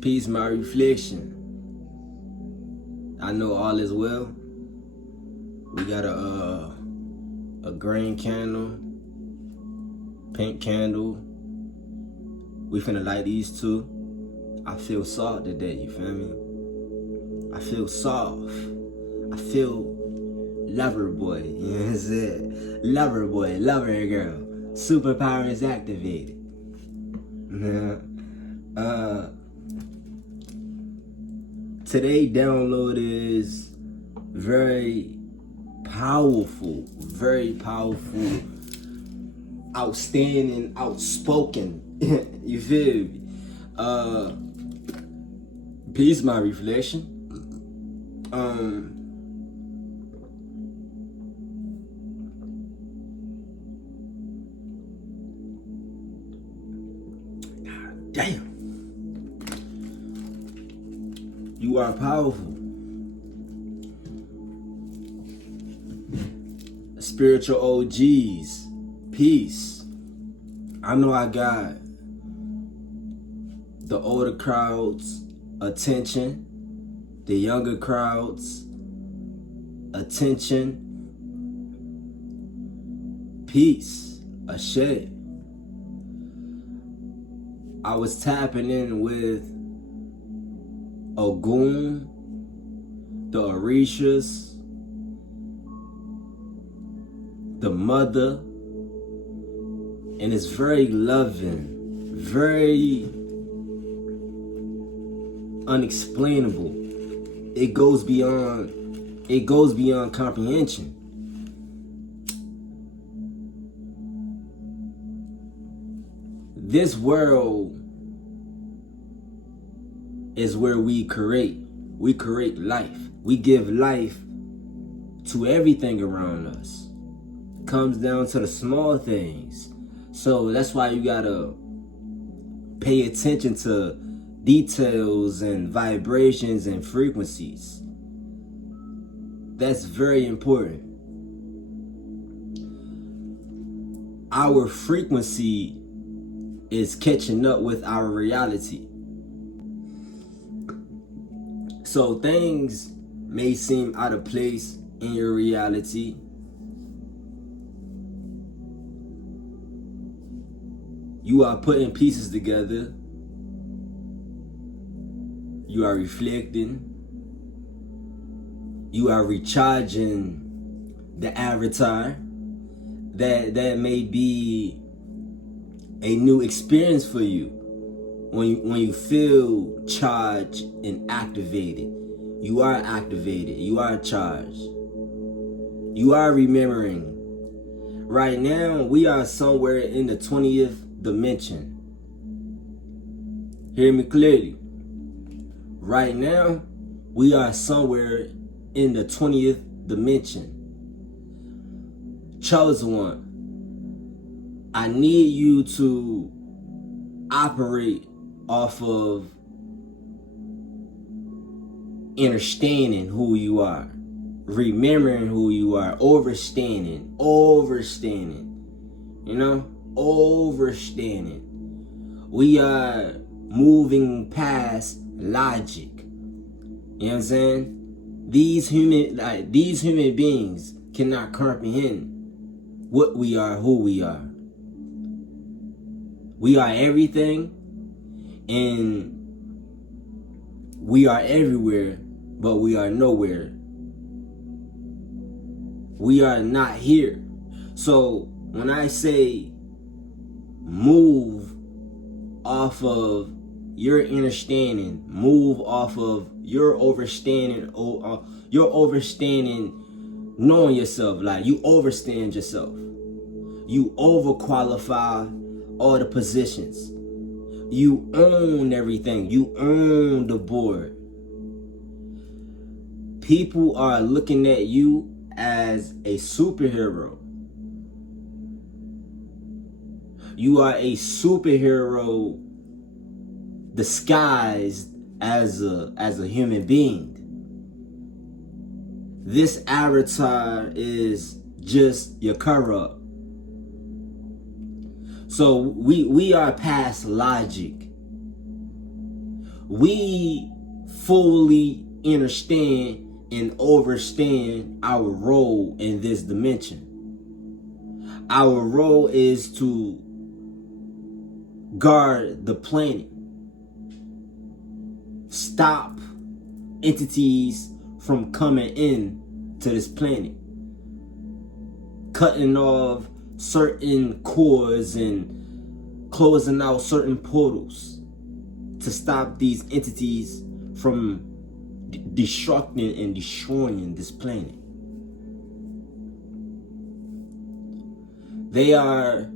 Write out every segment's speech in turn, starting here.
Peace, my reflection. I know all is well. We got a green candle, pink candle. We finna light these two. I feel soft today, you feel me? I feel soft. I feel lover boy, you know what I'm saying? Lover boy, lover girl. Superpower is activated. Today download is very powerful, outstanding, outspoken. You feel me? Peace, my reflection. Damn. You are powerful. Spiritual OGs. Peace. I know I got the older crowd's attention, the younger crowd's attention. Peace. Ashe. I was tapping in with Ogun, the Orishas, the mother, and it's very loving, very unexplainable. It goes beyond comprehension. This world is where we create life. We give life to everything around us. Comes down to the small things. So that's why you gotta pay attention to details and vibrations and frequencies. That's very important. Our frequency is catching up with our reality. So things may seem out of place in your reality. You are putting pieces together. You are reflecting. You are recharging the avatar. That may be a new experience for you. When you feel charged and activated, you are activated, you are charged, you are remembering. Right now, we are somewhere in the 20th dimension. Hear me clearly. Right now, we are somewhere in the 20th dimension. Chosen one, I need you to operate off of understanding who you are, remembering who you are, overstanding, you know, overstanding. We are moving past logic. You know what I'm saying? These human beings cannot comprehend what we are, who we are. We are everything, and we are everywhere, but we are nowhere. We are not here. So when I say move off of your understanding, move off of your overstanding, knowing yourself, like you overstand yourself. You overqualify all the positions. You own everything. You own the board. People are looking at you as a superhero. You are a superhero disguised as a human being. This avatar is just your cover up. So we are past logic. we fully understand and overstand our role in this dimension. Our role is to guard the planet, stop entities from coming in to this planet, cutting off certain cords and closing out certain portals to stop these entities from destructing and destroying this planet. They are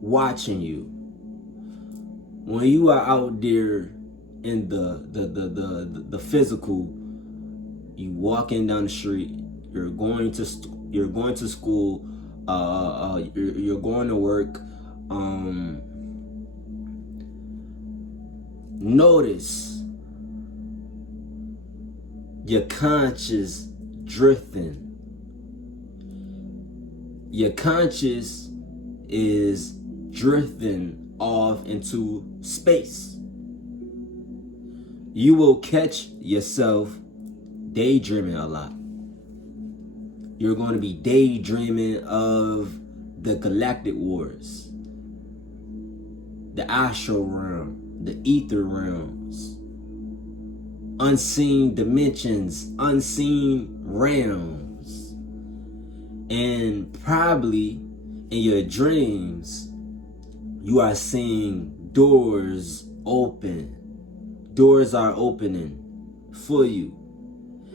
watching you. When you are out there in the physical, you walking down the street, you're going to school, you're going to work. Notice your conscious drifting. Your conscious is drifting off into space. You will catch yourself daydreaming a lot. You're going to be daydreaming of the galactic wars, the astral realm, the ether realms, unseen dimensions, unseen realms. And probably in your dreams, you are seeing doors open. Doors are opening for you.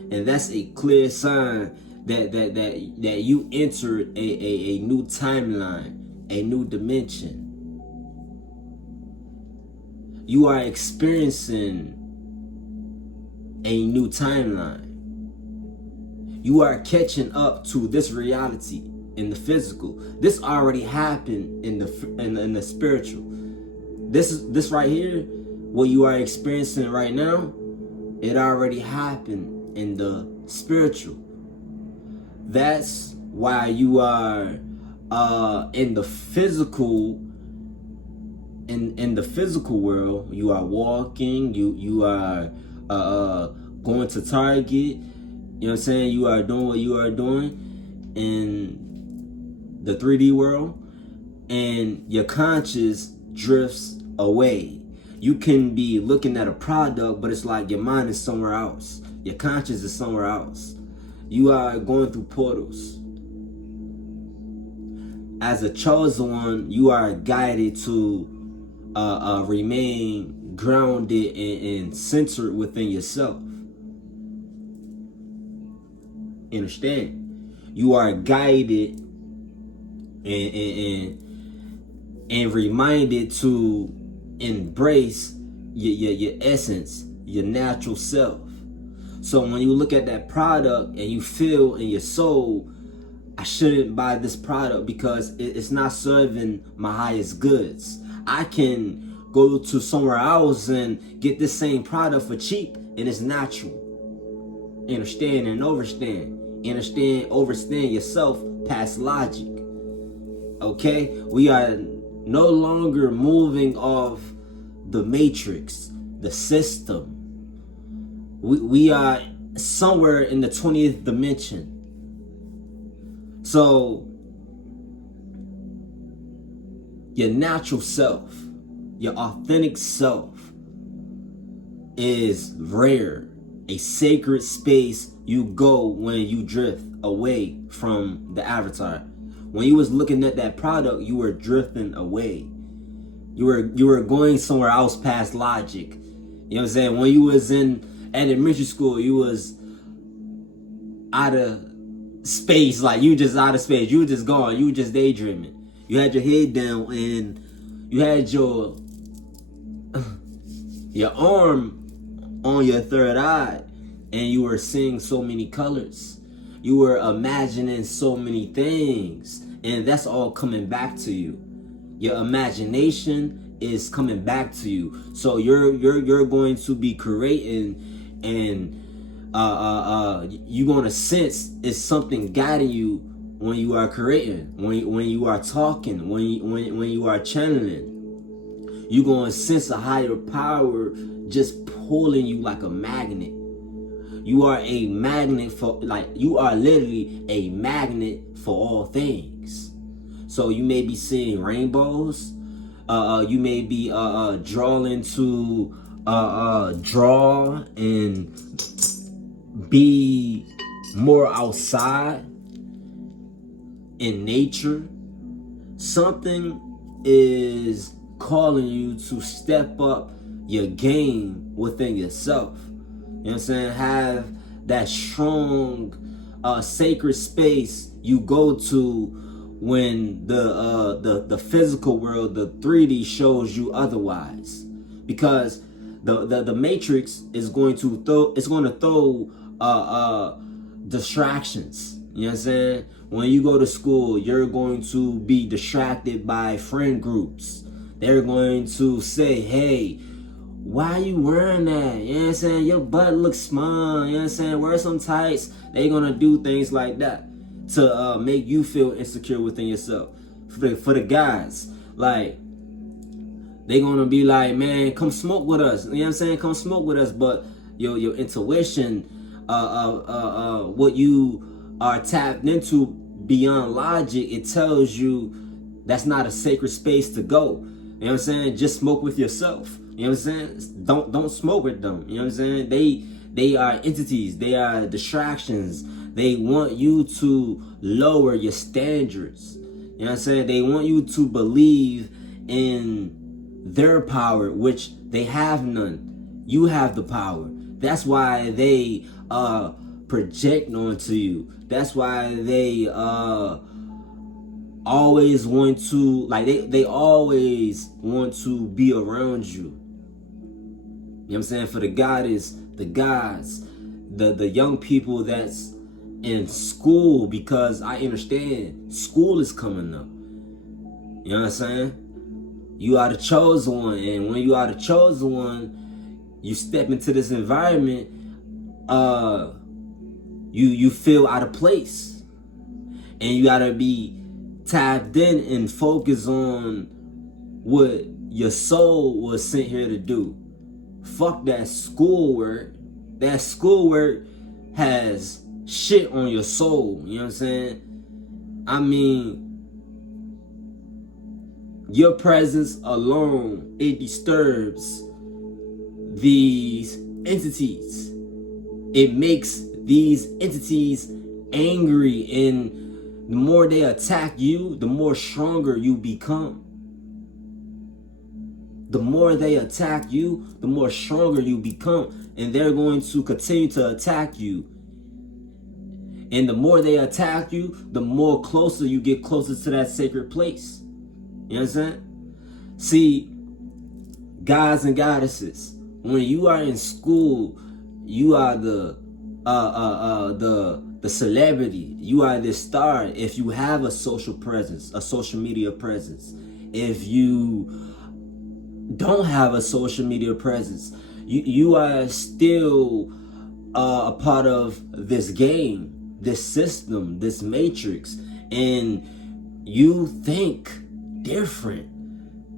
And that's a clear sign that you entered a new timeline, a new dimension. You are experiencing a new timeline. You are catching up to this reality in the physical. This already happened in the spiritual. This right here, what you are experiencing right now, it already happened in the spiritual. That's why you are in the physical. In the physical world, you are walking. You are going to Target. You know what I'm saying? You are doing what you are doing in the 3D world, and your conscious drifts away. You can be looking at a product, but it's like your mind is somewhere else. Your conscious is somewhere else. You are going through portals. As a chosen one, you are guided to remain grounded and centered within yourself. Understand? You are guided and reminded to embrace your essence, your natural self. So when you look at that product and you feel in your soul, I shouldn't buy this product because it's not serving my highest goods. I can go to somewhere else and get this same product for cheap, and it's natural. Understand and overstand. Overstand yourself past logic. Okay? We are no longer moving off the matrix, the system. We are somewhere in the 20th dimension. So, your natural self, your authentic self is rare. A sacred space you go when you drift away from the avatar. When you was looking at that product, you were drifting away. You were going somewhere else past logic. You know what I'm saying? When you was in elementary school, you was out of space. Like you just out of space. You were just gone. You were just daydreaming. You had your head down and you had your arm on your third eye, and you were seeing so many colors. You were imagining so many things, and that's all coming back to you. Your imagination is coming back to you. So you're going to be creating, and you're gonna sense it's something guiding you when you are creating, when you are talking, when you are channeling. You're going to sense a higher power just pulling you like a magnet. You are a magnet for, like, you are literally a magnet for all things. So you may be seeing rainbows. You may be drawing to draw and be more outside in nature. Something is calling you to step up your game within yourself. You know what I'm saying? Have that strong sacred space you go to when the physical world, the 3D, shows you otherwise. Because the matrix is going to throw distractions. You know what I'm saying? When you go to school, you're going to be distracted by friend groups. They're going to say, hey, why are you wearing that? You know what I'm saying? Your butt looks small. You know what I'm saying? Wear some tights. They're going to do things like that to make you feel insecure within yourself. For the guys, like, they're going to be like, man, come smoke with us. You know what I'm saying? Come smoke with us. But your intuition, what you are tapped into beyond logic, it tells you that's not a sacred space to go. You know what I'm saying? Just smoke with yourself. You know what I'm saying? Don't smoke with them. You know what I'm saying? They are entities. They are distractions. They want you to lower your standards. You know what I'm saying? They want you to believe in their power, which they have none. You have the power. That's why they project onto you. That's why they always want to, like, they always want to be around you. You know what I'm saying? For the goddess, the gods, the young people that's in school, because I understand school is coming up. You know what I'm saying? You are the chosen one, and when you are the chosen one, you step into this environment, you feel out of place. And you gotta be tapped in and focus on what your soul was sent here to do. Fuck that schoolwork. That schoolwork has shit on your soul. You know what I'm saying? I mean, your presence alone, it disturbs these entities. It makes these entities angry, and the more they attack you, the more stronger you become. The more they attack you, the more stronger you become. And they're going to continue to attack you. And the more they attack you, the more closer you get closer to that sacred place. You know what I'm saying? See, gods and goddesses, when you are in school, you are the celebrity. You are the star if you have a social presence, a social media presence. If you don't have a social media presence, you are still a part of this game, this system, this matrix, and you think different.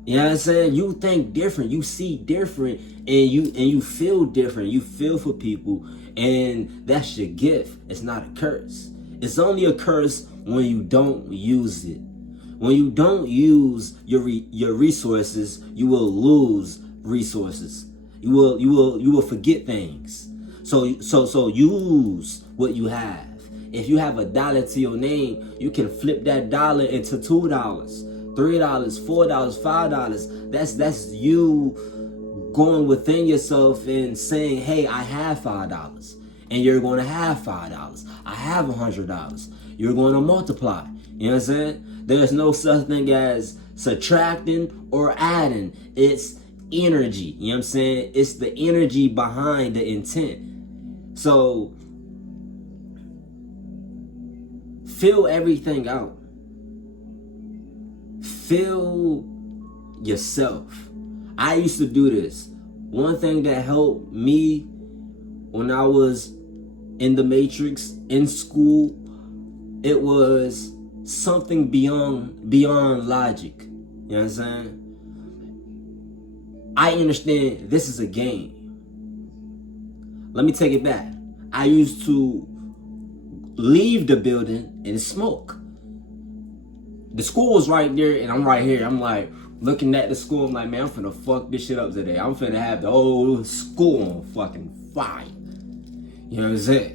You know what I'm saying? You think different, you see different, and you feel different. You feel for people, and that's your gift. It's not a curse. It's only a curse when you don't use it. When you don't use your resources, you will lose resources. You will forget things. So use what you have. If you have $1 to your name, you can flip that dollar into $2, $3, $4, $5. That's you going within yourself and saying, hey, I have $5. And you're going to have $5. I have $100. You're going to multiply. You know what I'm saying? There's no such thing as subtracting or adding. It's energy. You know what I'm saying? It's the energy behind the intent. So fill everything out. Fill yourself. I used to do this. One thing that helped me when I was in the matrix, in school, it was something beyond logic. You know what I'm saying? I understand this is a game. Let me take it back. I used to leave the building and smoke. The school was right there and I'm right here. I'm like looking at the school. I'm like, man, I'm finna fuck this shit up today. I'm finna have the whole school on fucking fire. You know what I'm saying?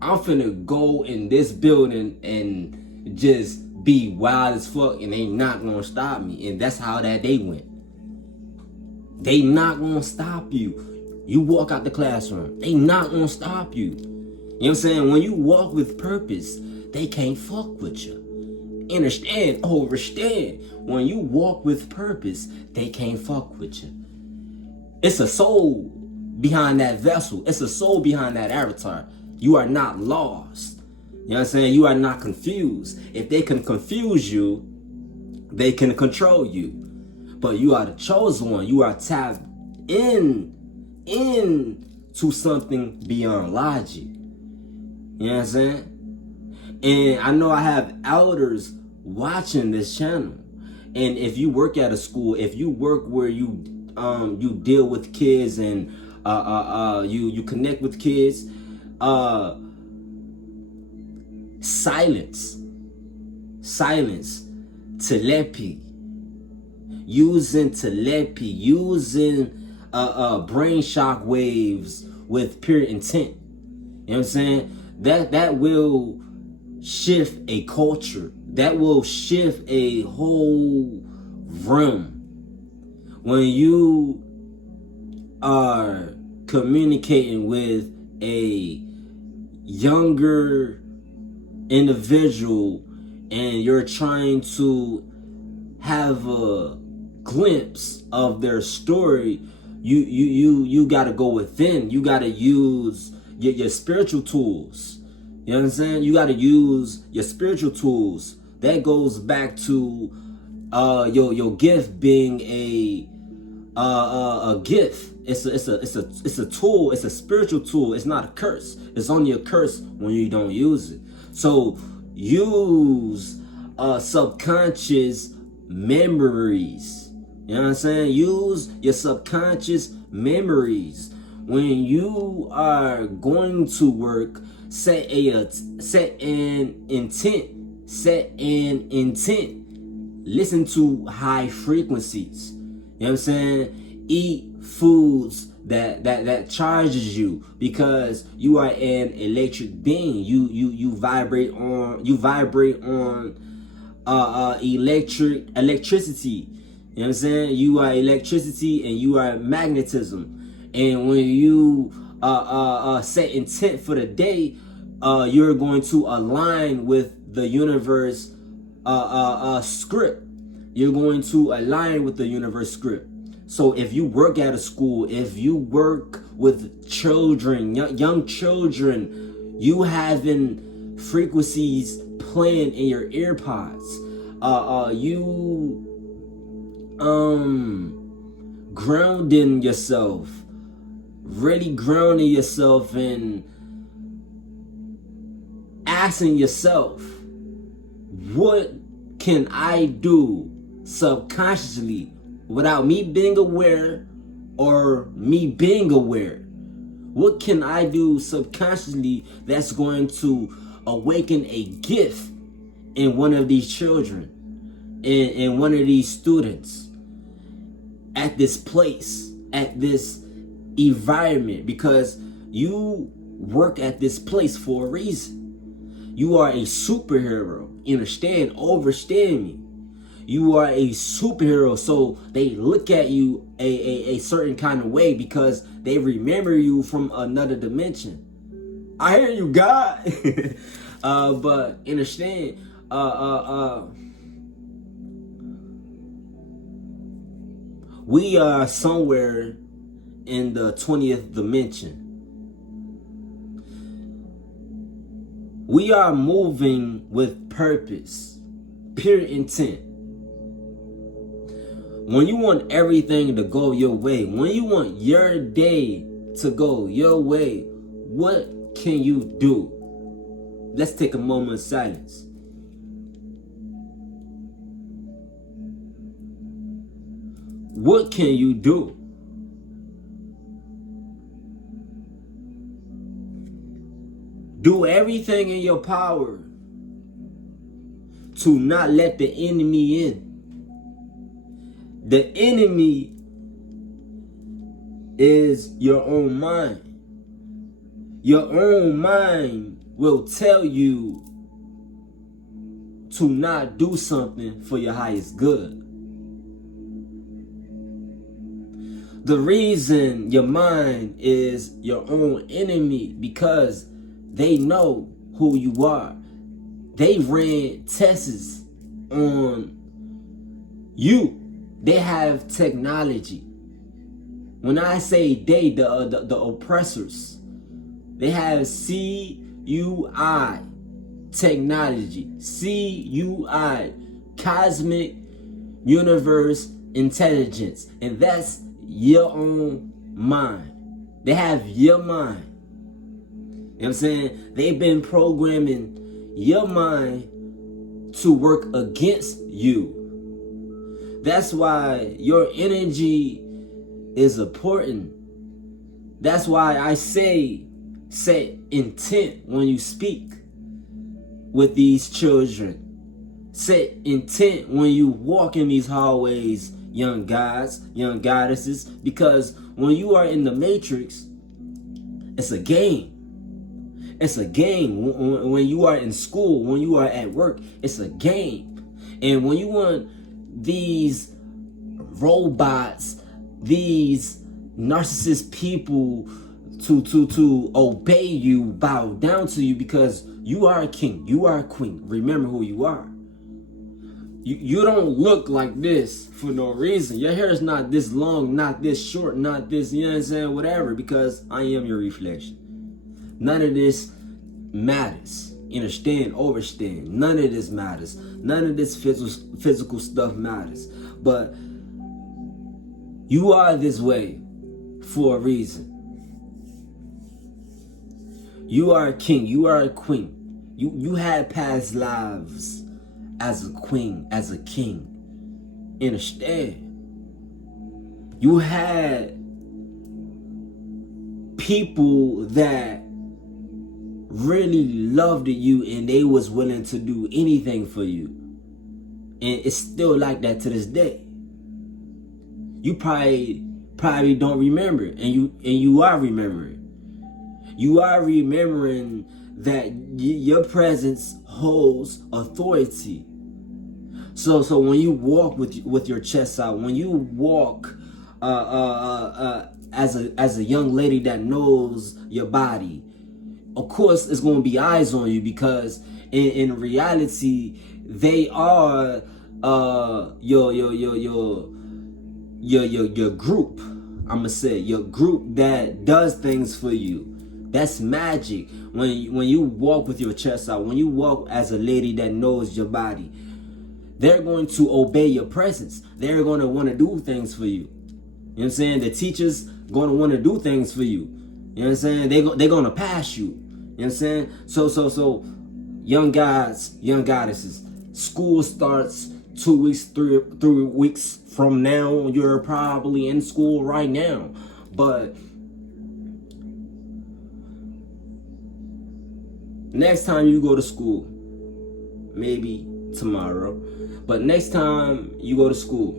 I'm finna go in this building and just be wild as fuck and they not gonna stop me. And that's how that day went. They not gonna stop you. You walk out the classroom, they not gonna stop you. You know what I'm saying? When you walk with purpose, they can't fuck with you. Understand, overstand. When you walk with purpose, they can't fuck with you. It's a soul behind that vessel. It's a soul behind that avatar. You are not lost. You know what I'm saying? You are not confused. If they can confuse you, they can control you. But you are the chosen one. You are tapped in to something beyond logic. You know what I'm saying? And I know I have elders watching this channel. And if you work at a school, if you work where you deal with kids and you connect with kids, silence, telepathy, using telepathy, using brain shock waves with pure intent. You know what I'm saying? That will shift a culture. That will shift a whole realm. When you are communicating with a younger individual and you're trying to have a glimpse of their story, you got to go within. You got to use your spiritual tools. You know what I'm saying? You got to use your spiritual tools. That goes back to your gift being a gift. It's a tool. It's a spiritual tool. It's not a curse. It's only a curse when you don't use it. So use subconscious memories. You know what I'm saying? Use your subconscious memories. When you are going to work, set an intent. Listen to high frequencies. You know what I'm saying? Eat foods that charges you, because you are an electric being. You vibrate on electricity. You know what I'm saying? You are electricity and you are magnetism. And when you set intent for the day, you're going to align with the universe script. You're going to align with the universe script. So if you work at a school, if you work with children, young children, you having frequencies playing in your ear pods. You grounding yourself, really grounding yourself and asking yourself, what can I do subconsciously without me being aware or me being aware? What can I do subconsciously that's going to awaken a gift in one of these children, in one of these students, at this place, at this environment? Because you work at this place for a reason. You are a superhero. Understand, overstand me. You are a superhero, so they look at you a certain kind of way because they remember you from another dimension. I hear you, God. But understand, we are somewhere in the 20th dimension. We are moving with purpose, pure intent. When you want everything to go your way, when you want your day to go your way, what can you do? Let's take a moment of silence. What can you do? Do everything in your power to not let the enemy in. The enemy is your own mind. Your own mind will tell you to not do something for your highest good. The reason your mind is your own enemy because they know who you are. They ran tests on you. They have technology. When I say they, the oppressors, they have CUI technology. CUI, Cosmic Universe Intelligence. And that's your own mind. They have your mind. You know what I'm saying? They've been programming your mind to work against you. That's why your energy is important. That's why I say set intent when you speak with these children. Set intent when you walk in these hallways, young gods, young goddesses, because when you are in the matrix, it's a game. It's a game. When you are in school, when you are at work, it's a game. And when you want these robots, these narcissist people to obey you, bow down to you, because you are a king, you are a queen. Remember who you are. You don't look like this for no reason. Your hair is not this long, not this short, not this, you know what I'm saying, whatever, because I am your reflection. None of this matters. Understand, overstand. None of this matters. None of this physical stuff matters. But you are this way for a reason. You are a king. You are a queen. You had past lives as a queen, as a king. Understand? You had people that really loved you and they was willing to do anything for you. And it's still like that to this day. You probably don't remember, and you are remembering. You are remembering that your presence holds authority. So when you walk with your chest out, when you walk as a young lady that knows your body, of course it's going to be eyes on you, because in reality they are your group. I'm gonna say your group that does things for you. That's magic. When you walk with your chest out, when you walk as a lady that knows your body, they're going to obey your presence. They're going to want to do things for you. You know what I'm saying? The teachers going to want to do things for you. You know what I'm saying? They're going to pass you. You know what I'm saying? So young gods, young goddesses, school starts 2 weeks, 3 weeks from now. You're probably in school right now. But next time you go to school, maybe tomorrow, but next time you go to school,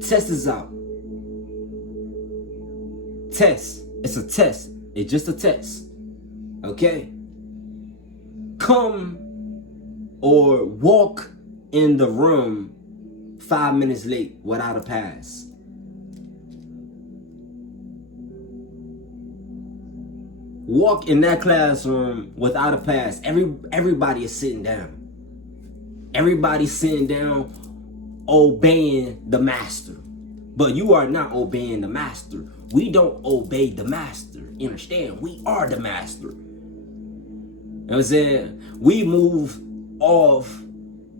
test is out. Test. It's a test. It's just a test. Okay? Come or walk in the room 5 minutes late without a pass. Walk in that classroom without a pass. Everybody is sitting down. Everybody's sitting down, obeying the master. But you are not obeying the master. We don't obey the master. You understand? We are the master. You know what I'm saying? We move off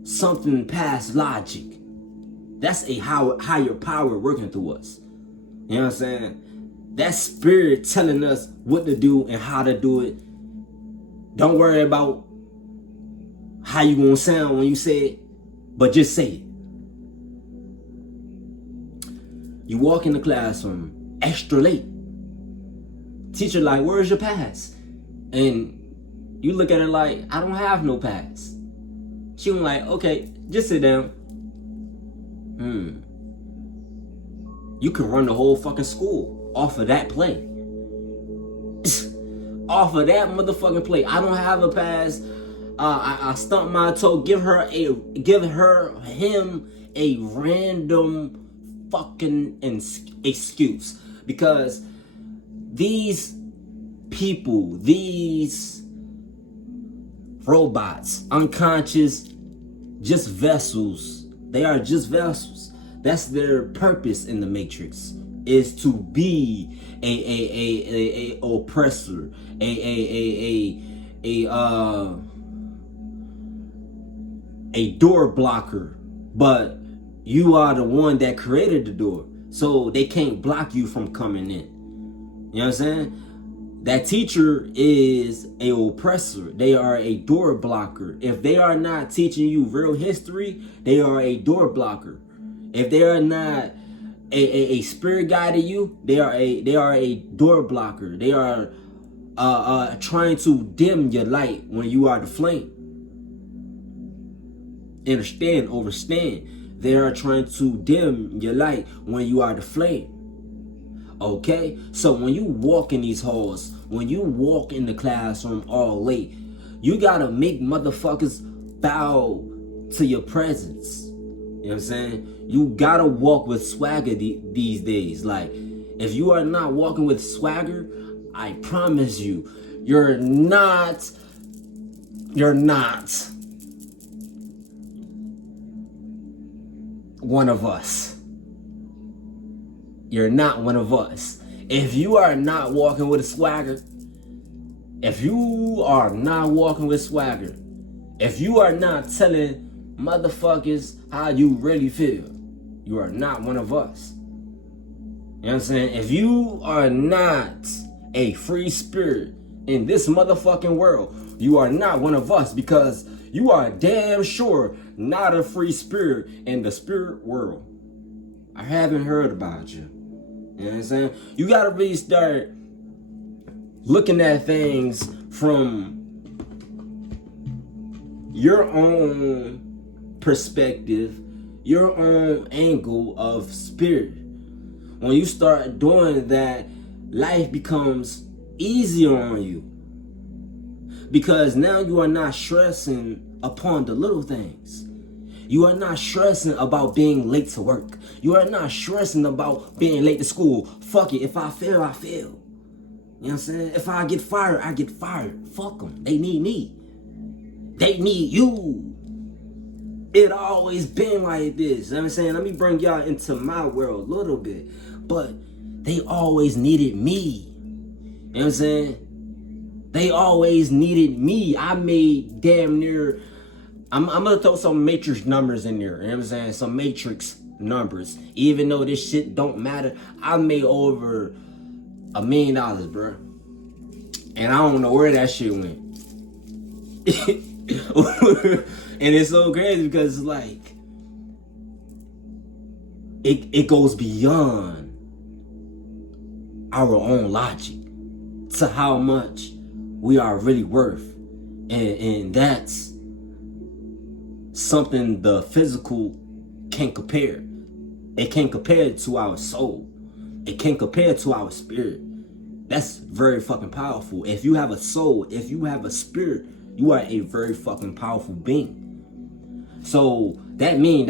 something past logic. That's a higher power working through us. You know what I'm saying? That spirit telling us what to do and how to do it. Don't worry about how you gonna sound when you say it, but just say it. You walk in the classroom extra late. Teacher like, where's your pass? And you look at her like, I don't have no past. She was like, okay, just sit down. You can run the whole fucking school off of that play. Off of that motherfucking play. I don't have a past. I stumped my toe. Give him a random fucking excuse, because these people, these robots, unconscious, just vessels. They are just vessels. That's their purpose in the Matrix, is to be a oppressor, a door blocker. But you are the one that created the door, so they can't block you from coming in. You know what I'm saying? That teacher is a oppressor. They are a door blocker. If they are not teaching you real history, they are a door blocker. If they are not a spirit guide to you, they are a door blocker. They are trying to dim your light when you are the flame. Understand, overstand. They are trying to dim your light when you are the flame. Okay? So when you walk in these halls, when you walk in the classroom all late, you gotta make motherfuckers bow to your presence. You know what I'm saying? You gotta walk with swagger these days. Like, if you are not walking with swagger, I promise you, you're not one of us. You're not one of us. If you are not walking with a swagger, if you are not walking with swagger, if you are not telling motherfuckers how you really feel, you are not one of us. You know what I'm saying? If you are not a free spirit in this motherfucking world, you are not one of us, because you are damn sure not a free spirit in the spirit world. I haven't heard about you. You know what I'm saying? You gotta really start looking at things from your own perspective, your own angle of spirit. When you start doing that, life becomes easier on you, because now you are not stressing upon the little things. You are not stressing about being late to work. You are not stressing about being late to school. Fuck it. If I fail, I fail. You know what I'm saying? If I get fired, I get fired. Fuck them. They need me. They need you. It always been like this. You know what I'm saying? Let me bring y'all into my world a little bit. But they always needed me. You know what I'm saying? They always needed me. I made damn near... I'm gonna throw some matrix numbers in there. You know what I'm saying? Some matrix numbers. Even though this shit don't matter, I made over $1 million, bro. And I don't know where that shit went. And it's so crazy because it's like it goes beyond our own logic to how much we are really worth. And that's something the physical can't compare. It can't compare to our soul. It can't compare to our spirit. That's very fucking powerful. If you have a soul, if you have a spirit, you are a very fucking powerful being. So that $1 million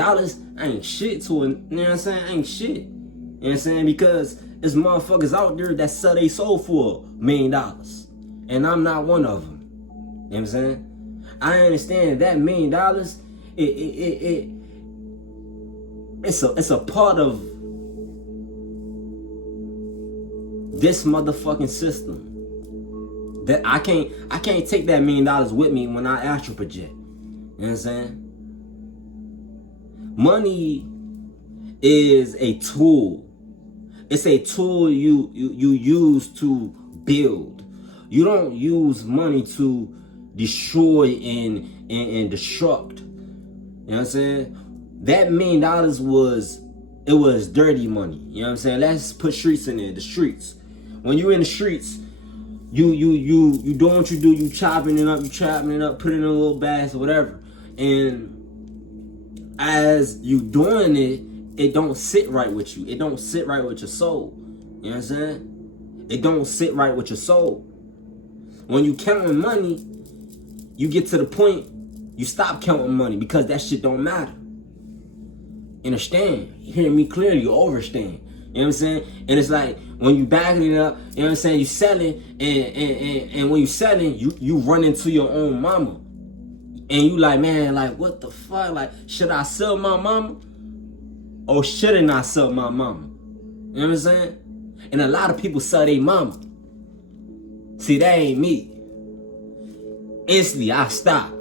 ain't shit to it. You know what I'm saying? Ain't shit. You know what I'm saying? Because there's motherfuckers out there that sell their soul for $1 million. And I'm not one of them. You know what I'm saying? I understand that $1 million, it's a part of this motherfucking system that I can't take that $1 million with me when I astral project. You know what I'm saying? Money is a tool. It's a tool you use to build. You don't use money to destroy and destruct. You know what I'm saying? That $1 million was dirty money. You know what I'm saying? Let's put streets in there. The streets. When you in the streets, You doing what you do, you chopping it up, put it in a little bags or whatever. And as you doing it, it don't sit right with you. It don't sit right with your soul. You know what I'm saying? It don't sit right with your soul. When you counting money, you get to the point you stop counting money because that shit don't matter. Understand? Hearing me clearly, you overstand. You know what I'm saying? And it's like when you backing it up, you know what I'm saying, you selling, and when you selling, you run into your own mama. And you like, man, like, what the fuck? Like, should I sell my mama? Or should I not sell my mama? You know what I'm saying? And a lot of people sell their mama. See, that ain't me. Instantly, I stop.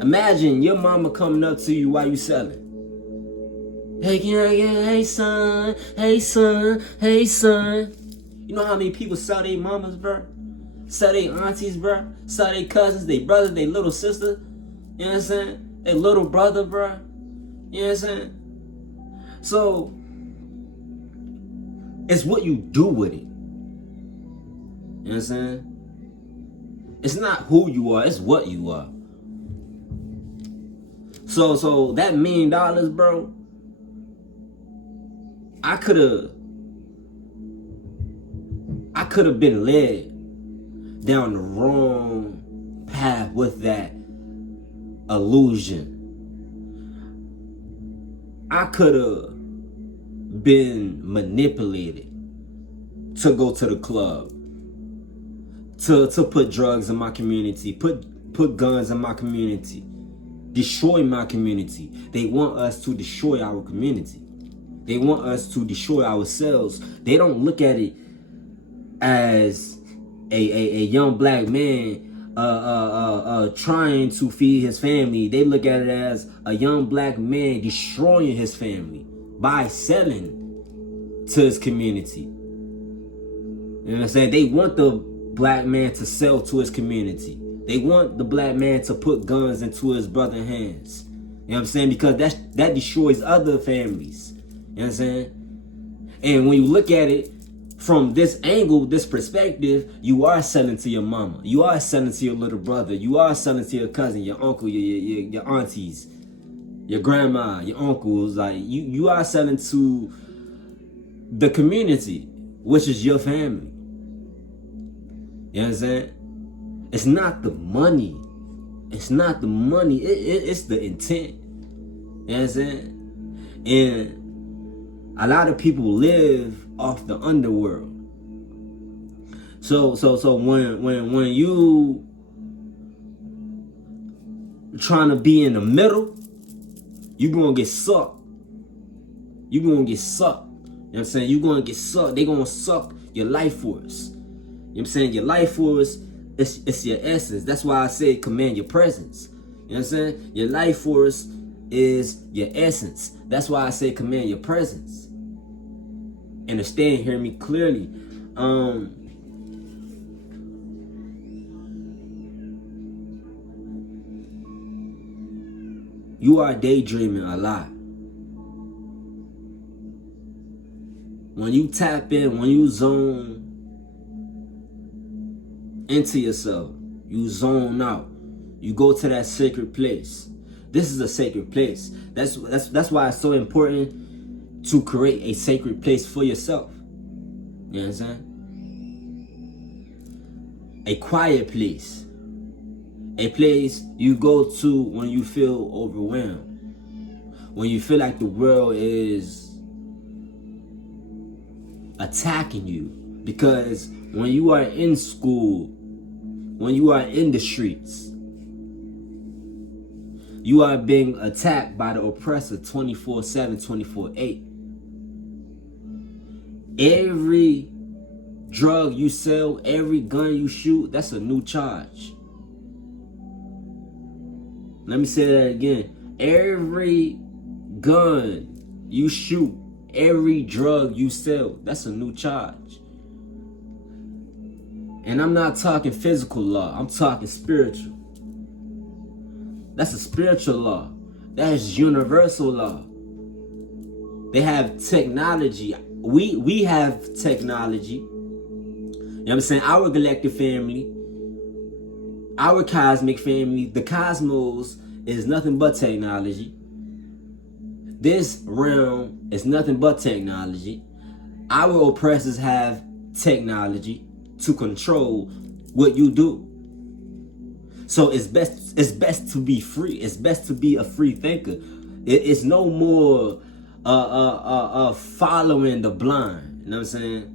Imagine your mama coming up to you while you selling. Hey, hey son, hey son, hey son. You know how many people sell their mamas, bro? Sell their aunties, bro? Sell their cousins, their brothers, their little sister. You know what I'm saying? Their little brother, bro. You know what I'm saying? So, it's what you do with it. You know what I'm saying? It's not who you are, it's what you are. So that $1 million, bro, I could have been led down the wrong path with that illusion. I could have been manipulated to go to the club, to put drugs in my community, put guns in my community, destroy my community. They want us to destroy our community. They want us to destroy ourselves. They don't look at it as a young black man trying to feed his family. They look at it as a young black man destroying his family by selling to his community. You know what I'm saying? They want the black man to sell to his community. They want the black man to put guns into his brother's hands. You know what I'm saying? Because that destroys other families. You know what I'm saying? And when you look at it from this angle, this perspective, you are selling to your mama. You are selling to your little brother. You are selling to your cousin, your uncle, your aunties, your grandma, your uncles. Like you are selling to the community, which is your family. You know what I'm saying? It's not the money. It's not the money. It's the intent. You know what I'm saying? And a lot of people live off the underworld. So when you trying to be in the middle, you gonna get sucked. You gonna get sucked. You know what I'm saying? You gonna get sucked. They gonna suck your life force. You know what I'm saying? Your life force, it's your essence. That's why I say command your presence. You know what I'm saying? Your life force is your essence. That's why I say command your presence. Understand, hear me clearly. You are daydreaming a lot. When you tap in, when you zone into yourself, you zone out. You go to that sacred place. This is a sacred place. That's why it's so important to create a sacred place for yourself. You know what I'm saying? A quiet place. A place you go to when you feel overwhelmed. When you feel like the world is attacking you. Because when you are in school, when you are in the streets, you are being attacked by the oppressor 24/7, 24/8. Every drug you sell, every gun you shoot, that's a new charge. Let me say that again. Every gun you shoot, every drug you sell, that's a new charge. And I'm not talking physical law, I'm talking spiritual. That's a spiritual law. That is universal law. They have technology. We have technology. You know what I'm saying? Our galactic family, our cosmic family, the cosmos is nothing but technology. This realm is nothing but technology. Our oppressors have technology to control what you do. So it's best to be free. It's best to be a free thinker. It's no more following the blind. You know what I'm saying?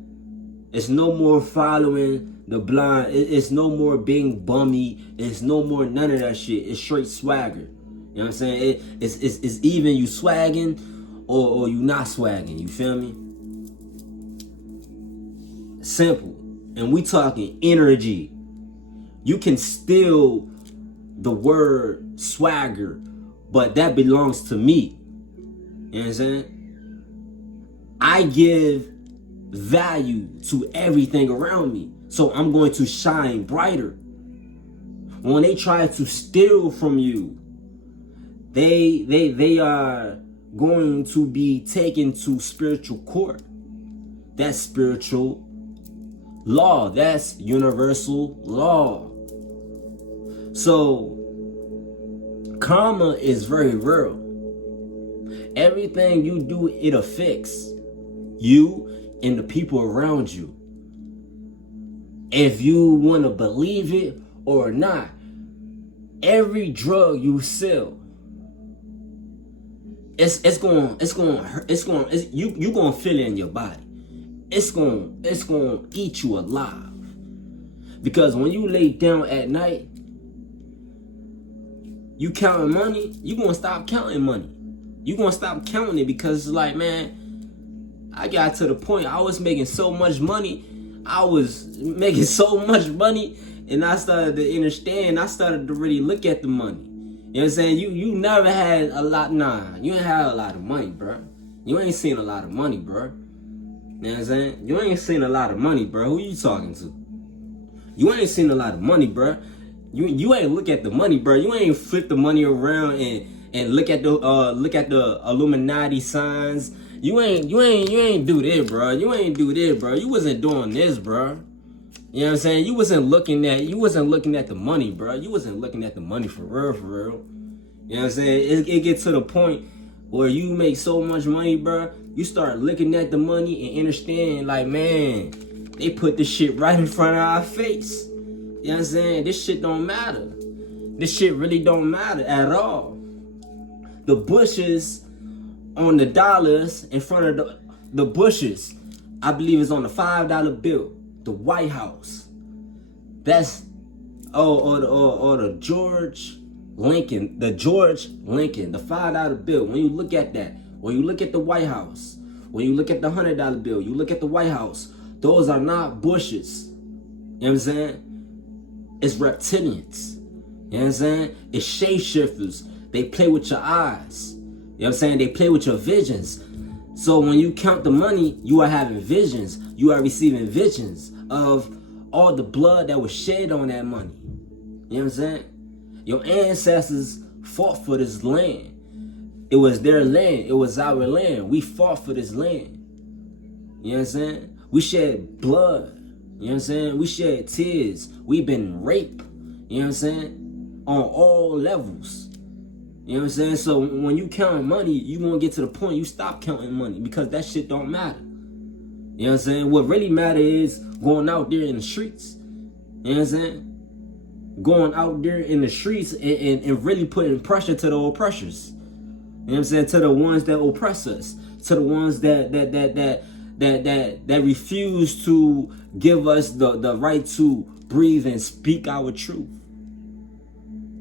It's no more following the blind. It's no more being bummy. It's no more none of that shit. It's straight swagger. You know what I'm saying? It's even you swagging or you not swagging. You feel me? Simple. And we talking energy. You can steal the word swagger, but that belongs to me. You know what I'm saying? I give value to everything around me, so I'm going to shine brighter. When they try to steal from you, they are going to be taken to spiritual court. That's spiritual law. That's universal law. So karma is very real. Everything you do, it affects you and the people around you. If you want to believe it or not, every drug you sell, you're gonna feel it in your body. It's gonna eat you alive. Because when you lay down at night, you counting money, you gonna stop counting money. You gonna stop counting it, because it's like, man, I got to the point I was making so much money. And I started to understand. I started to really look at the money. You know what I'm saying? You never had a lot. Nah, you ain't had a lot of money, bro. You ain't seen a lot of money, bro. You know what I'm saying? You ain't seen a lot of money, bro. Who you talking to? You ain't seen a lot of money, bro. You ain't look at the money, bro. You ain't flip the money around and look at the Illuminati signs. You ain't do that, bro. You ain't do that, bro. You wasn't doing this, bro. You know what I'm saying? You wasn't looking at the money, bro. You wasn't looking at the money for real, for real. You know what I'm saying? It get to the point where you make so much money, bro. You start looking at the money and understand, like, man, they put this shit right in front of our face. You know what I'm saying? This shit don't matter. This shit really don't matter at all. The bushes on the dollars in front of the bushes, I believe it's on the $5 bill. The White House. That's or the George Lincoln, the $5 bill. When you look at that, when you look at the White House, when you look at the $100 bill, you look at the White House. Those are not bushes. You know what I'm saying? It's reptilians. You know what I'm saying? It's shapeshifters. They play with your eyes. You know what I'm saying? They play with your visions. So when you count the money, you are having visions. You are receiving visions of all the blood that was shed on that money. You know what I'm saying? Your ancestors fought for this land. It was their land. It was our land. We fought for this land. You know what I'm saying? We shed blood. You know what I'm saying? We shed tears. We've been raped. You know what I'm saying? On all levels. You know what I'm saying? So when you count money, you won't get to the point you stop counting money, because that shit don't matter. You know what I'm saying? What really matters is going out there in the streets. You know what I'm saying? Going out there in the streets and really putting pressure to the oppressors. You know what I'm saying? To the ones that oppress us. To the ones that refuse to give us the right to breathe and speak our truth.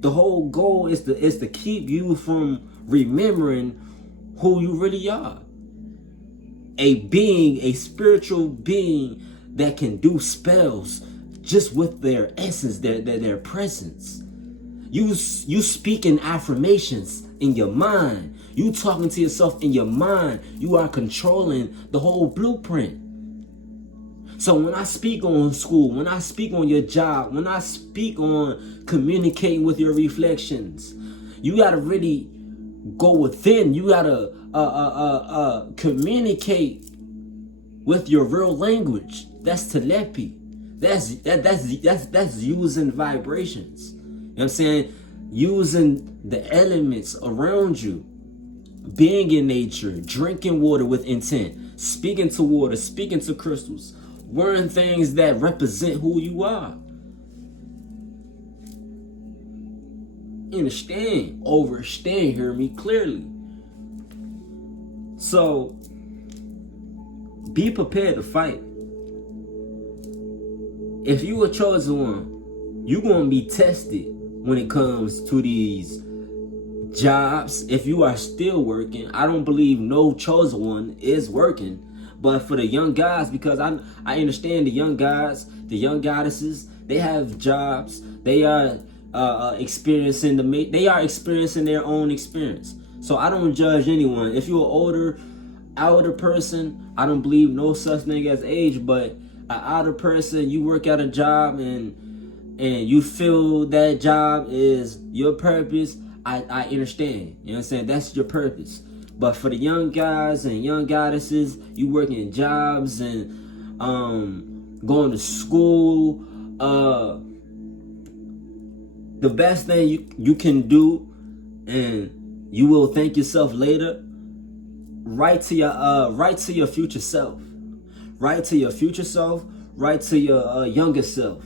The whole goal is to keep you from remembering who you really are. A spiritual being that can do spells just with their essence, their presence. You speaking affirmations in your mind. You talking to yourself in your mind. You are controlling the whole blueprint. So when I speak on school, when I speak on your job, when I speak on communicating with your reflections, you gotta really go within. You gotta communicate with your real language. That's telepathy. That's using vibrations. You know what I'm saying? Using the elements around you, being in nature, drinking water with intent, speaking to water, speaking to crystals, wearing things that represent who you are. Understand, overstand, hear me clearly. So, be prepared to fight. If you a chosen one, you're going to be tested when it comes to these jobs. If you are still working, I don't believe no chosen one is working. But for the young guys, because I understand the young guys, the young goddesses, they have jobs. They are experiencing their own experience. So I don't judge anyone. If you're an older person, I don't believe no such thing as age, but an older person, you work at a job and you feel that job is your purpose, I understand. You know what I'm saying? That's your purpose. But for the young guys and young goddesses, you working jobs and going to school, the best thing you can do, and you will thank yourself later, write to your future self. Write to your future self, write to your younger self.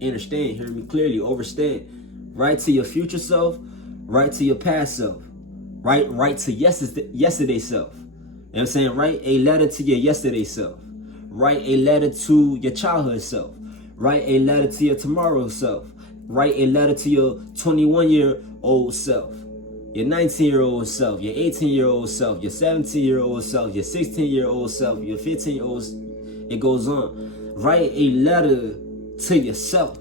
Understand, hear me clearly, overstand. Write to your future self, write to your past self. Write to yesterday self. You know what I'm saying? Write a letter to your yesterday self. Write a letter to your childhood self. Write a letter to your tomorrow self. Write a letter to your 21-year-old self, your 19-year-old self, your 18-year-old self, your 17-year-old self, your 16-year-old self, your 15-year-old. It goes on. Write a letter to yourself.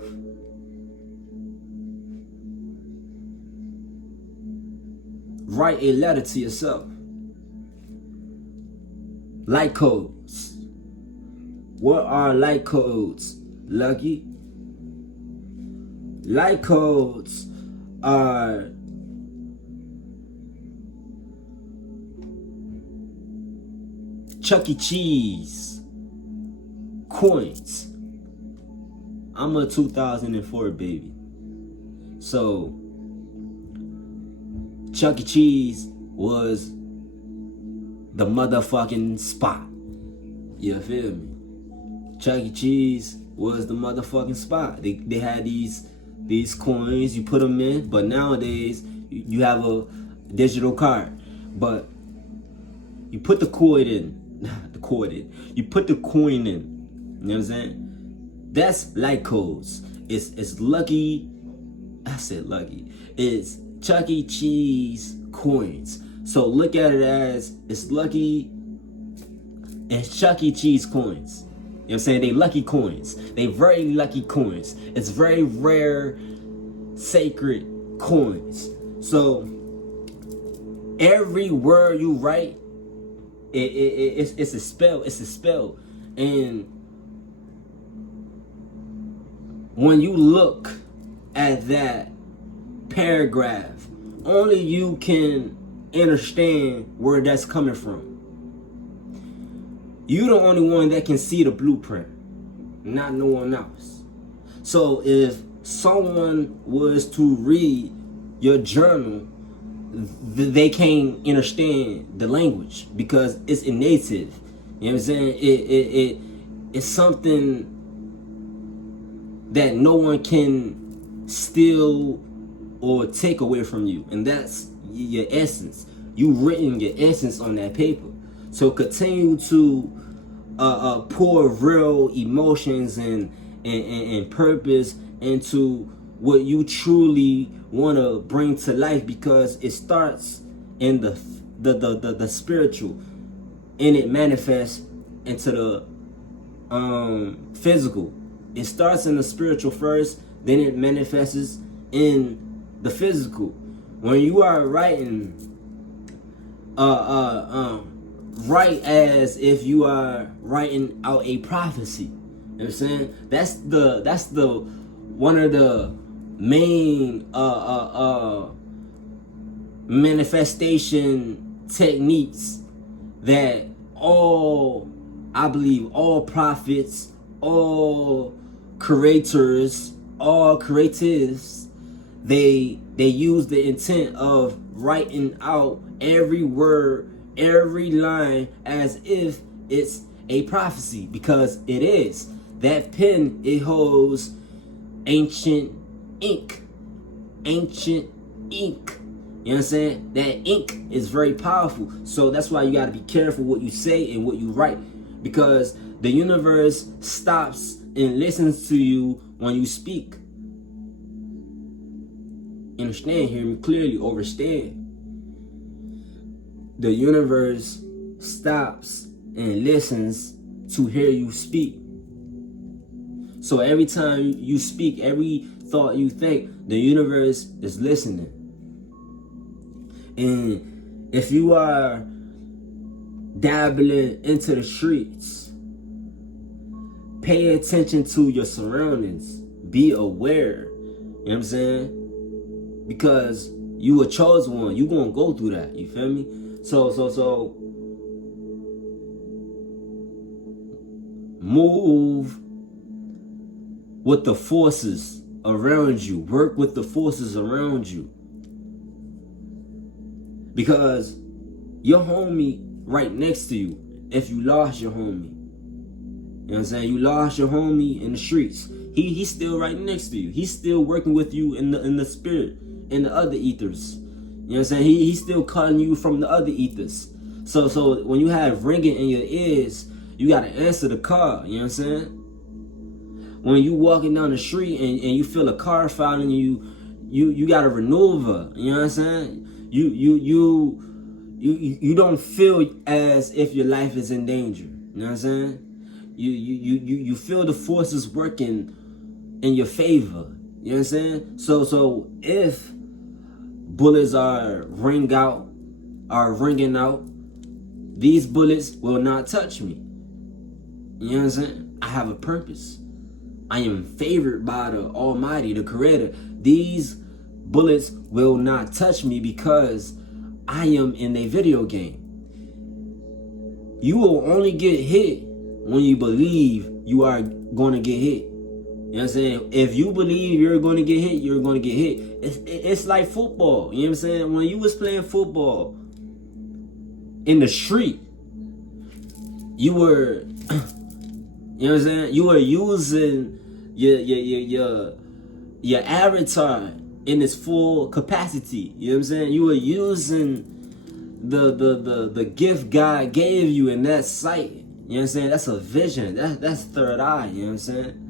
Write a letter to yourself. Light codes. What are light codes, Lucky? Light codes are Chuck E. Cheese coins. I'm a 2004 baby. So Chuck E. Cheese was the motherfucking spot. You feel me? Chuck E. Cheese was the motherfucking spot. They had these coins, you put them in, but nowadays you have a digital card. But you put the coin in. You put the coin in. You know what I'm saying? That's light codes. It's Lucky. I said Lucky. It's Chuck E. Cheese coins. So look at it as it's Lucky and Chuck E. Cheese coins. You know what I'm saying? They lucky coins. They very lucky coins. It's very rare, sacred coins. So every word you write, it's a spell. It's a spell. And when you look at that paragraph, only you can understand where that's coming from. You the only one that can see the blueprint, not no one else. So if someone was to read your journal, they can't understand the language because it's in native. You know what I'm saying? It's something that no one can steal or take away from you, and that's your essence. You written your essence on that paper. So continue to pour real emotions and purpose into what you truly want to bring to life, because it starts in the spiritual, and it manifests into the physical. It starts in the spiritual first, then it manifests in the physical. When you are writing write as if you are writing out a prophecy. You know what I'm saying? That's the one of the main manifestation techniques that I believe all prophets, all creators, all creatives, they use the intent of writing out every word, every line as if it's a prophecy, because it is. That pen, it holds ancient ink. Ancient ink. You know what I'm saying? That ink is very powerful. So that's why you got to be careful what you say and what you write, because the universe stops and listens to you when you speak. Understand? Hear me clearly. Overstand. The universe stops and listens to hear you speak. So every time you speak, every thought you think, the universe is listening. And if you are dabbling into the streets, pay attention to your surroundings. Be aware. You know what I'm saying? Because you a chosen one. You gonna go through that. You feel me? So move with the forces around you. Work with the forces around you. Because your homie right next to you, if you lost your homie, you know what I'm saying? You lost your homie in the streets. He's still right next to you. He's still working with you in the spirit, in the other ethers. You know what I'm saying? He's still calling you from the other ethers. So when you have ringing in your ears, you gotta answer the call. You know what I'm saying? When you walking down the street and you feel a car following you, you gotta maneuver. You know what I'm saying? You don't feel as if your life is in danger. You know what I'm saying? You feel the forces working in your favor. You know what I'm saying? So if bullets are ringing out, these bullets will not touch me. You know what I'm saying? I have a purpose. I am favored by the Almighty, the Creator. These bullets will not touch me because I am in a video game. You will only get hit when you believe you are going to get hit. You know what I'm saying? If you believe you're going to get hit, you're going to get hit. It's like football. You know what I'm saying? When you was playing football in the street, you were, you know what I'm saying? You were using your avatar in its full capacity. You know what I'm saying? You were using the gift God gave you in that sight. You know what I'm saying? That's a vision. That's third eye. You know what I'm saying?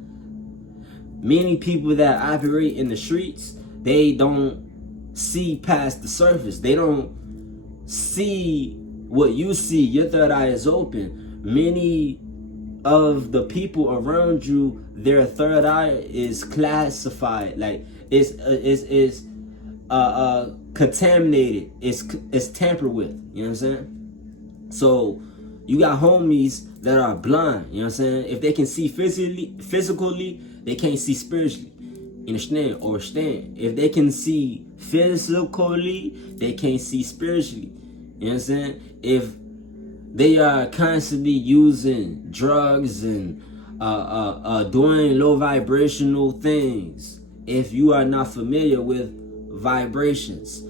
Many people that operate in the streets, they don't see past the surface. They don't see what you see. Your third eye is open. Many of the people around you, their third eye is classified, like it's contaminated, it's tampered with. You know what I'm saying? So you got homies that are blind. You know what I'm saying? If they can see physically, they can't see spiritually. Understand? If they can see physically, they can't see spiritually. You know what I'm saying? If they are constantly using drugs and doing low vibrational things, if you are not familiar with vibrations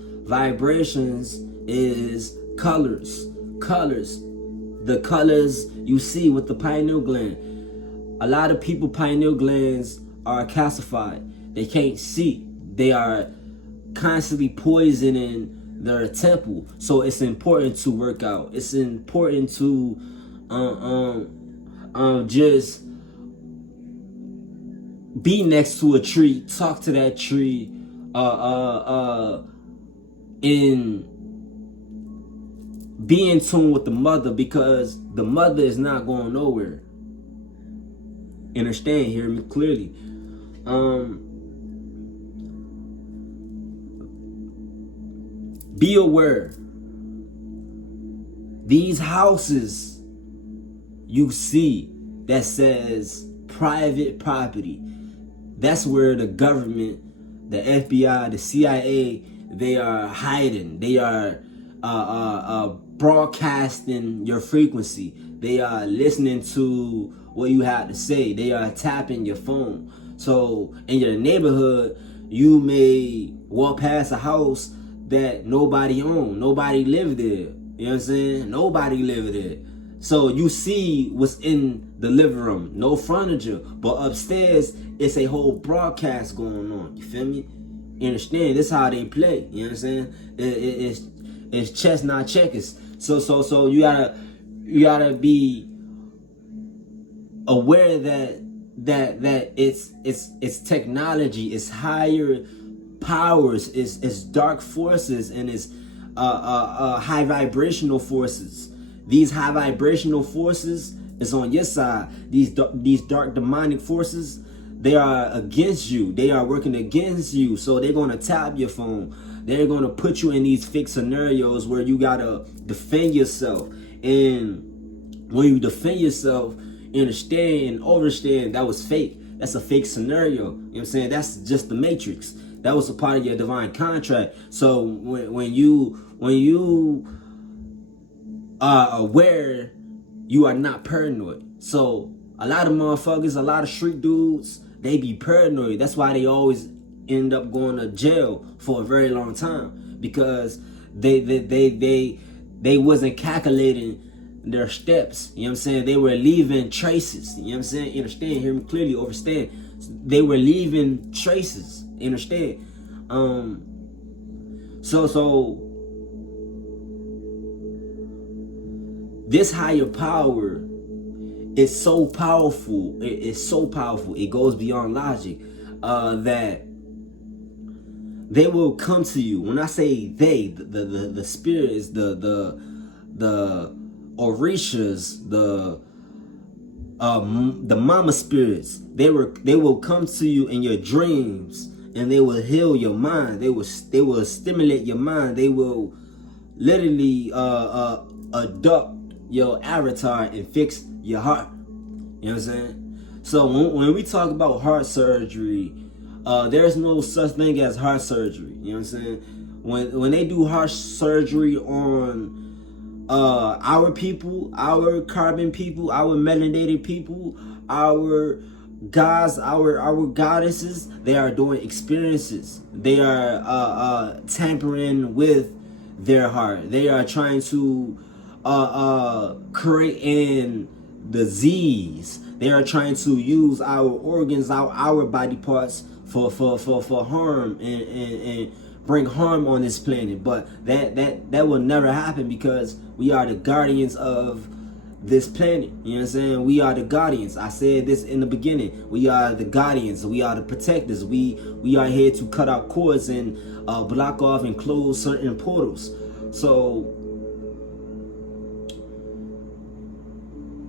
is colors. The colors you see with the pineal gland. A lot of people pineal glands are calcified. They can't see. They are constantly poisoning their temple. So it's important to work out. It's important to just be next to a tree, talk to that tree, and be in tune with the mother, because the mother is not going nowhere. Understand? Hear me clearly. Be aware. These houses you see that says private property, that's where the government, the FBI, the CIA, they are hiding. They are broadcasting your frequency. They are listening to what you have to say. They are tapping your phone. So in your neighborhood, you may walk past a house that nobody owned. Nobody lived there. You know what I'm saying? Nobody lived there. So you see what's in the living room. No furniture. But upstairs, it's a whole broadcast going on. You feel me? You understand? This is how they play. You know what I'm saying? It's chess, not checkers. So you gotta be aware that it's technology, it's higher powers, it's dark forces, and it's high vibrational forces. These high vibrational forces is on your side. These dark demonic forces, they are against you. They are working against you. So they're gonna tap your phone. They're gonna put you in these fake scenarios where you gotta defend yourself. And when you defend yourself, understand and overstand that was fake. That's a fake scenario. You know what I'm saying? That's just the Matrix. That was a part of your divine contract. So when you are aware, you are not paranoid. So a lot of motherfuckers, a lot of street dudes, they be paranoid. That's why they always end up going to jail for a very long time, because they wasn't calculating their steps. You know what I'm saying? They were leaving traces. You know what I'm saying? Understand? Hear me clearly. Understand? They were leaving traces. Understand? So this higher power is so powerful. It's so powerful. It goes beyond logic. That they will come to you. When I say they, the spirits, the Orishas, the mama spirits, they will come to you in your dreams, and they will heal your mind. They will stimulate your mind. They will literally abduct your avatar and fix your heart. You know what I'm saying? So when we talk about heart surgery, there's no such thing as heart surgery. You know what I'm saying? When they do heart surgery on our people, our carbon people, our melanated people, our gods, our goddesses, they are doing experiences. They are tampering with their heart. They are trying to create in disease. They are trying to use our organs, our body parts for harm and bring harm on this planet. But that will never happen, because we are the guardians of this planet. You know what I'm saying? We are the guardians. I said this in the beginning. We are the guardians. We are the protectors. We are here to cut out cords and block off and close certain portals. So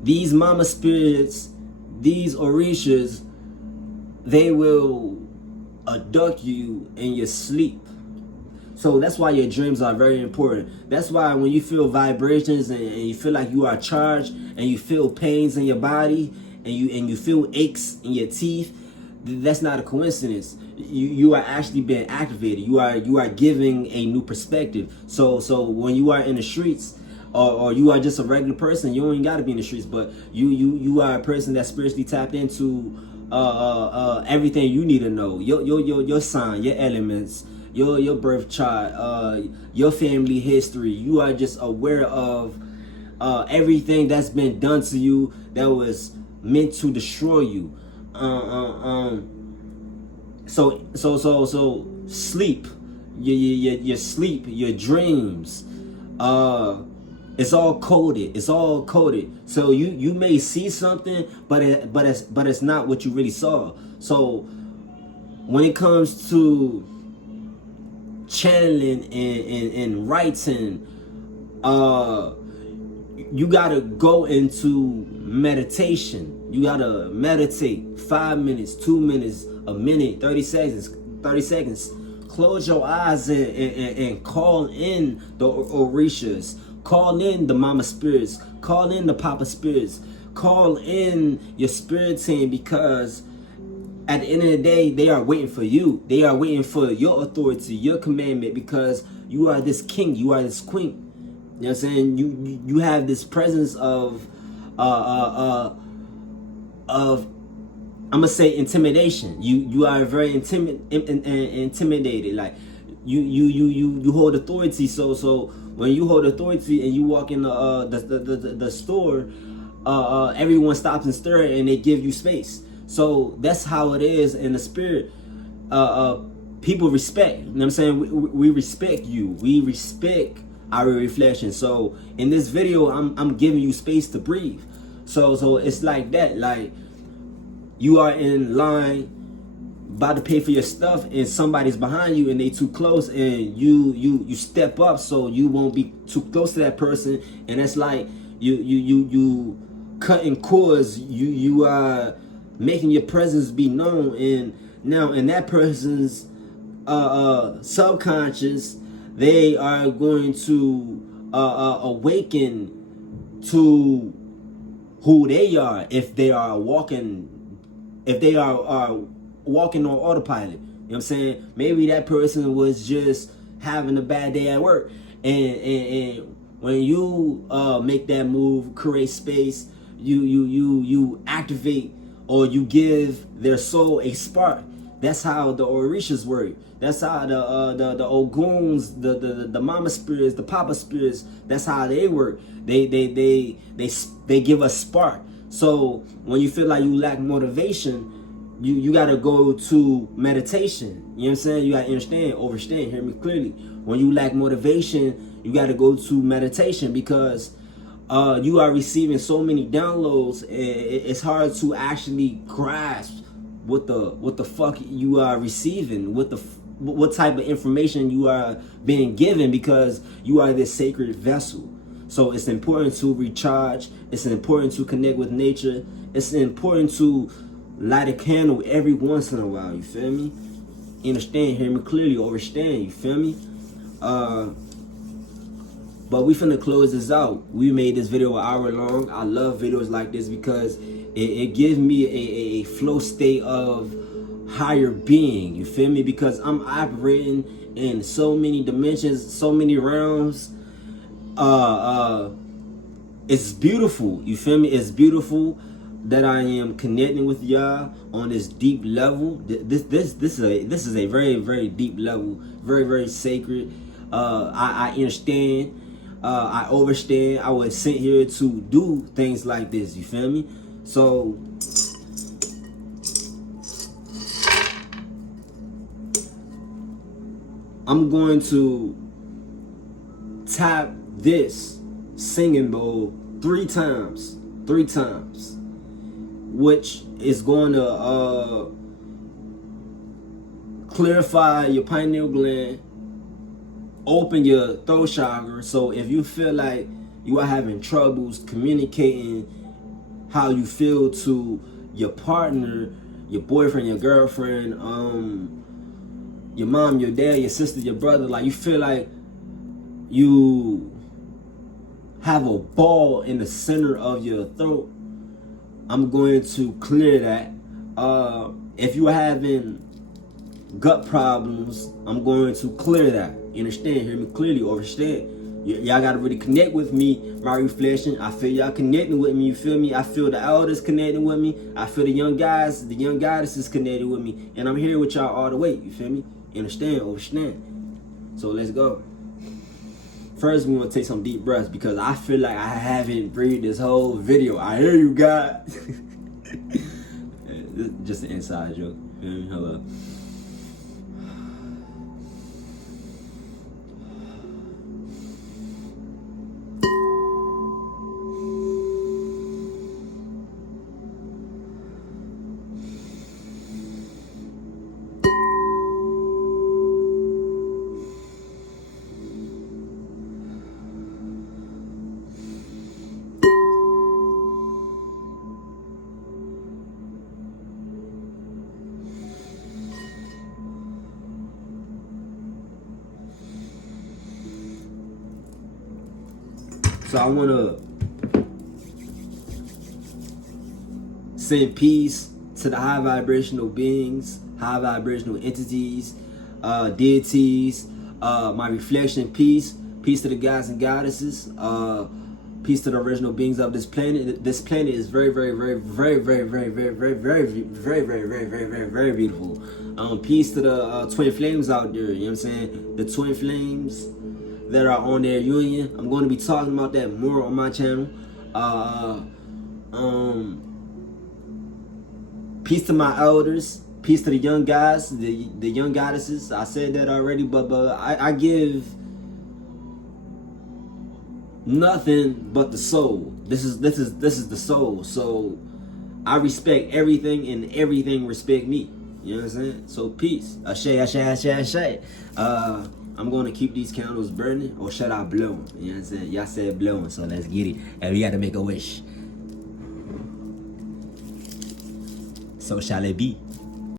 these mama spirits, these Orishas, they will abduct you in your sleep. So that's why your dreams are very important. That's why when you feel vibrations and you feel like you are charged, and you feel pains in your body, and you feel aches in your teeth, that's not a coincidence. You are actually being activated. You are giving a new perspective. So when you are in the streets, or you are just a regular person, you don't even gotta be in the streets, but you are a person that's spiritually tapped into everything you need to know. Your sign, your elements, your birth chart, your family history. You are just aware of everything that's been done to you that was meant to destroy you. So sleep, your sleep, your dreams, it's all coded. It's all coded. So you may see something, but it's not what you really saw. So when it comes to channeling and writing, you gotta go into meditation. You gotta meditate 5 minutes, 2 minutes, a minute, 30 seconds. Close your eyes and call in the Orishas. Call in the mama spirits. Call in the papa spirits. Call in your spirit team, because at the end of the day, they are waiting for you. They are waiting for your authority, your commandment, because you are this king, you are this queen. You know what I'm saying? You have this presence of of, I'm gonna say, intimidation. You are very intimidated. Like you hold authority. So when you hold authority and you walk in the store, everyone stops and stirs and they give you space. So that's how it is in the spirit. People respect. You know what I'm saying? We respect you. We respect our reflection. So in this video, I'm giving you space to breathe. So it's like that. Like, you are in line about to pay for your stuff and somebody's behind you and they too close, and you step up so you won't be too close to that person. And it's like you cutting cords. You are making your presence be known, and now in that person's subconscious, they are going to awaken to who they are if they are walking on autopilot. You know what I'm saying? Maybe that person was just having a bad day at work, and when you make that move, create space, you activate, or you give their soul a spark. That's how the Orishas work. That's how the Oguns, the mama spirits, the papa spirits, that's how they work. They give us spark. So when you feel like you lack motivation, you gotta go to meditation. You know what I'm saying? You gotta understand, hear me clearly. When you lack motivation, you gotta go to meditation, because you are receiving so many downloads. It's hard to actually grasp what the fuck you are receiving, what type of information you are being given, because you are this sacred vessel. So it's important to recharge. It's important to connect with nature. It's important to light a candle every once in a while. You feel me? Understand, hear me clearly, understand. You feel me? But we finna close this out. We made this video an hour long. I love videos like this because it gives me a flow state of higher being. You feel me? Because I'm operating in so many dimensions, so many realms. It's beautiful. You feel me? It's beautiful that I am connecting with y'all on this deep level. This is a very, very deep level, very, very sacred. I understand. I overstand. I was sent here to do things like this. You feel me? So I'm going to tap this singing bowl 3 times, which is going to clarify your pineal gland, open your throat chakra. So if you feel like you are having troubles communicating how you feel to your partner, your boyfriend, your girlfriend, your mom, your dad, your sister, your brother, like you feel like you have a ball in the center of your throat, I'm going to clear that. If you're having gut problems, I'm going to clear that. You understand? Hear me clearly, understand? Y'all gotta really connect with me, my reflection. I feel y'all connecting with me, you feel me? I feel the elders connecting with me. I feel the young guys, the young goddesses connected with me. And I'm here with y'all all the way, you feel me? You understand? Understand? So let's go. First, we want to take some deep breaths because I feel like I haven't breathed this whole video. I hear you, God. Just an inside joke. You know, hello. So I want to send peace to the high vibrational beings, high vibrational entities, deities, my reflection, peace to the gods and goddesses, Peace to the original beings of this planet. This planet is very, very, very, very, very, very, very, very, very, very, very, very, very, very, very beautiful. Peace to the twin flames out there. You know what I'm saying? The twin flames that are on their union. I'm going to be talking about that more on my channel. Peace to my elders. Peace to the young guys, the young goddesses. I said that already, but I give nothing but the soul. This is the soul. So I respect everything, and everything respect me. You know what I'm saying? So peace. Ashe, ashe, ashe, ashe. I'm gonna keep these candles burning, or should I blow them? You know what I'm saying? Y'all said blowing, so let's get it. And we gotta make a wish. So shall it be.